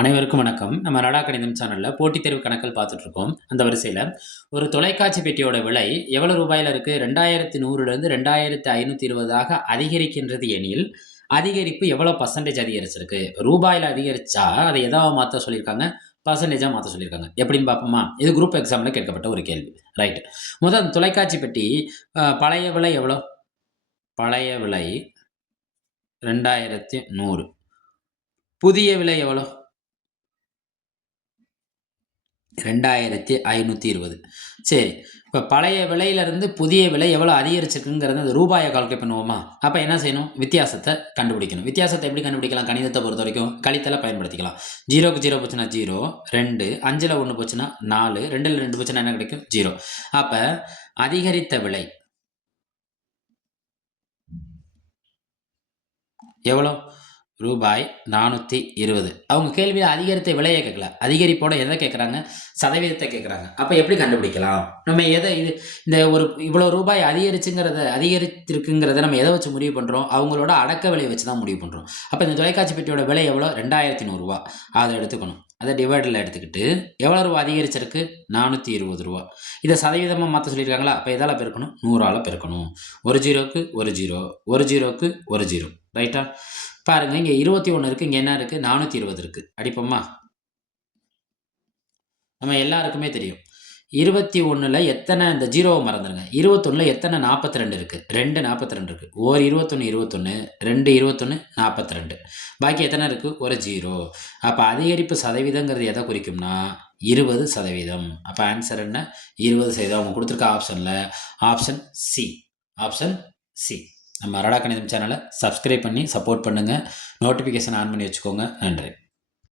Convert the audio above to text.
அனைவருக்கும் வணக்கம். நம்ம ரடா கணிதம் சேனலில் போட்டித் தேர்வு கணக்கில் பார்த்துட்ருக்கோம். அந்த வரிசையில் ஒரு தொலைக்காட்சி பெட்டியோட விலை எவ்வளோ ரூபாயில் இருக்குது ரெண்டாயிரத்தி நூறுலேருந்து ரெண்டாயிரத்தி ஐநூற்றி இருபதாக அதிகரிக்கின்றது எனில் அதிகரிப்பு எவ்வளோ பர்சன்டேஜ் அதிகரிச்சிருக்கு? ரூபாயில் அதிகரித்தா அதை எதாவது மாற்ற சொல்லியிருக்காங்க? பர்சன்டேஜாக மாற்ற சொல்லியிருக்காங்க. எப்படின்னு பார்ப்போமா? இது குரூப் எக்ஸாமில் கேட்கப்பட்ட ஒரு கேள்வி. ரைட் முதல் தொலைக்காட்சி பெட்டி பழைய விலை எவ்வளோ? பழைய விலை ரெண்டாயிரத்தி நூறு. புதிய விலை எவ்வளோ? ரெண்டாயிரத்தி ஐநூற்றி இருபது. சரி இப்போ பழைய விலையிலேருந்து புதிய விலை எவ்வளோ அதிகரிச்சிருக்குங்கிறத அந்த ரூபாயை கால்குலேட் பண்ணுவோமா? அப்போ என்ன செய்யணும்? வித்தியாசத்தை கண்டுபிடிக்கணும். வித்தியாசத்தை எப்படி கண்டுபிடிக்கலாம்? கணிதத்தை பொறுத்த வரைக்கும் கழித்தலை பயன்படுத்திக்கலாம். ஜீரோக்கு ஜீரோ போச்சுன்னா ஜீரோ ரெண்டு அஞ்சில் ஒன்று போச்சுன்னா நாலு ரெண்டில் ரெண்டு போச்சுன்னா என்ன கிடைக்கும்? ஜீரோ. அப்போ அதிகரித்த விலை எவ்வளோ ரூபாய் நானூற்றி இருபது. அவங்க கேள்வியில் அதிகரித்த விலையை கேட்கல. அதிகரிப்போட எதை கேட்குறாங்க? சதவீதத்தை கேட்குறாங்க. அப்போ எப்படி கண்டுபிடிக்கலாம்? நம்ம எதை இது இந்த ஒரு இவ்வளோ ரூபாய் அதிகரிச்சுங்கிறத அதிகரித்திருக்குங்கிறத நம்ம எதை வச்சு முடிவு பண்ணுறோம் அவங்களோட அடக்க விலையை வச்சு தான் முடிவு பண்ணுறோம் அப்போ இந்த தொலைக்காட்சி பெட்டியோட விலை எவ்வளோ? ரெண்டாயிரத்தி நூறுரூவா அதை எடுத்துக்கணும். அதை டிவைடில் எடுத்துக்கிட்டு எவ்வளோ ரூபா அதிகரிச்சிருக்கு? நானூற்றி இருபது ரூபா. இதை சதவீதமாக மாற்ற சொல்லியிருக்காங்களா? அப்போ எதால் பெருக்கணும்? நூறால் பெருக்கணும். ஒரு ஜீரோக்கு ஒரு ஜீரோ ஒரு ஜீரோக்கு ஒரு ஜீரோ. ரைட்டா? பாருங்கள் இங்கே இருபத்தி ஒன்று இருக்குது இங்கே என்ன இருக்குது நானூற்றி இருபது இருக்குது அடிப்போமா? நம்ம எல்லாருக்குமே தெரியும். இருபத்தி ஒன்றில் எத்தனை இந்த ஜீரோவை மறந்துடுங்க இருபத்தொன்னில் எத்தனை நாற்பத்தி ரெண்டு இருக்குது ரெண்டு நாற்பத்தி ரெண்டு இருக்குது ஓர் இருபத்தொன்று இருபத்தொன்று ரெண்டு இருபத்தொன்று நாற்பத்தி ரெண்டு பாக்கி எத்தனை இருக்குது ஒரு ஜீரோ. அப்போ அதிகரிப்பு சதவீதங்கிறது எதை குறிக்கும்னா இருபது சதவீதம். அப்போ ஆன்சர் என்ன? இருபது சதவீதம். அவங்க கொடுத்துருக்க ஆப்ஷனில் ஆப்ஷன் சி ஆப்ஷன் சி நம்ம அரடா கணிதம் சேனலை சப்ஸ்கிரைப் பண்ணி சப்போர்ட் பண்ணுங்கள் நோட்டிஃபிகேஷன் ஆன் பண்ணி வச்சுக்கோங்க. நன்றி.